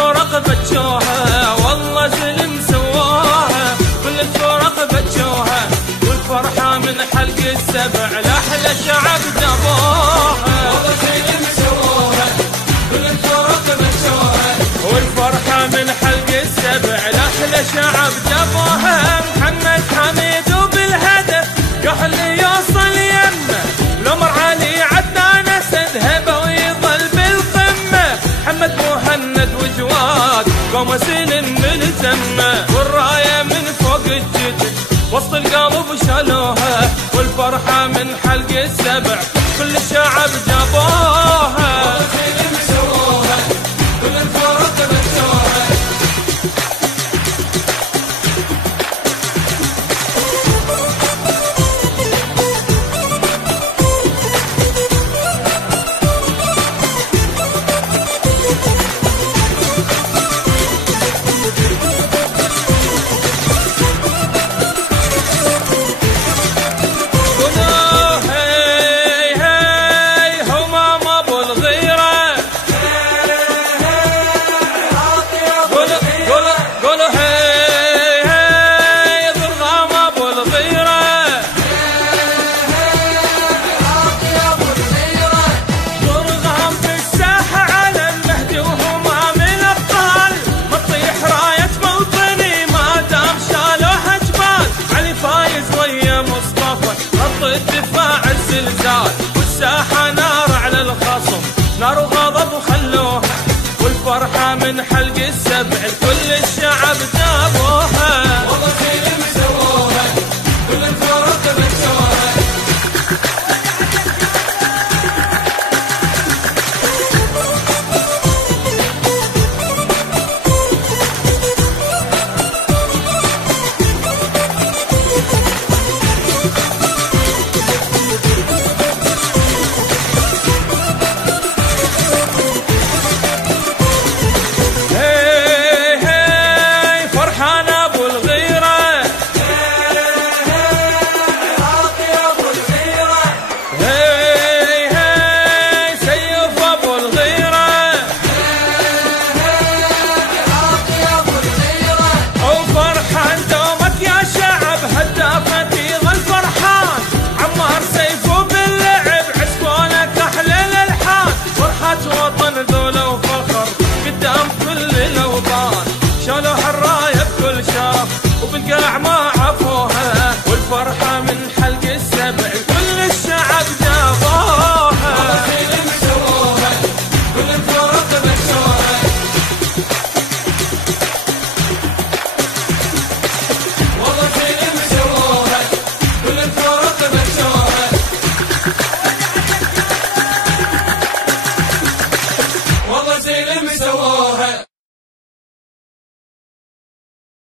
الفرق بتشوها والله زلم سواها، كل الفرق بتشوها والفرحة من حلق السبع لأحلى شعب جابوها. والله زلم سواها كل الفرق بتشوها والفرحة من حلق السبع لأحلى شعب جابوها. محمد حميد وبالهدف يحلي يوصل يمه، العمر علي عدنان اسد هبه ويظل بالقمه. محمد مهند وجواد قوم سلم ملزمه، والرايه من فوق الجدر وسط القلب شالوها، والفرحه من حلق السبع كل الشعب جابوها. سووها كل الفرق بتوها. الدفاع الزلزال والساحة نار على الخصم، نار وغضب وخلوها، والفرحة من حلق السبع كل الشعب جابوها.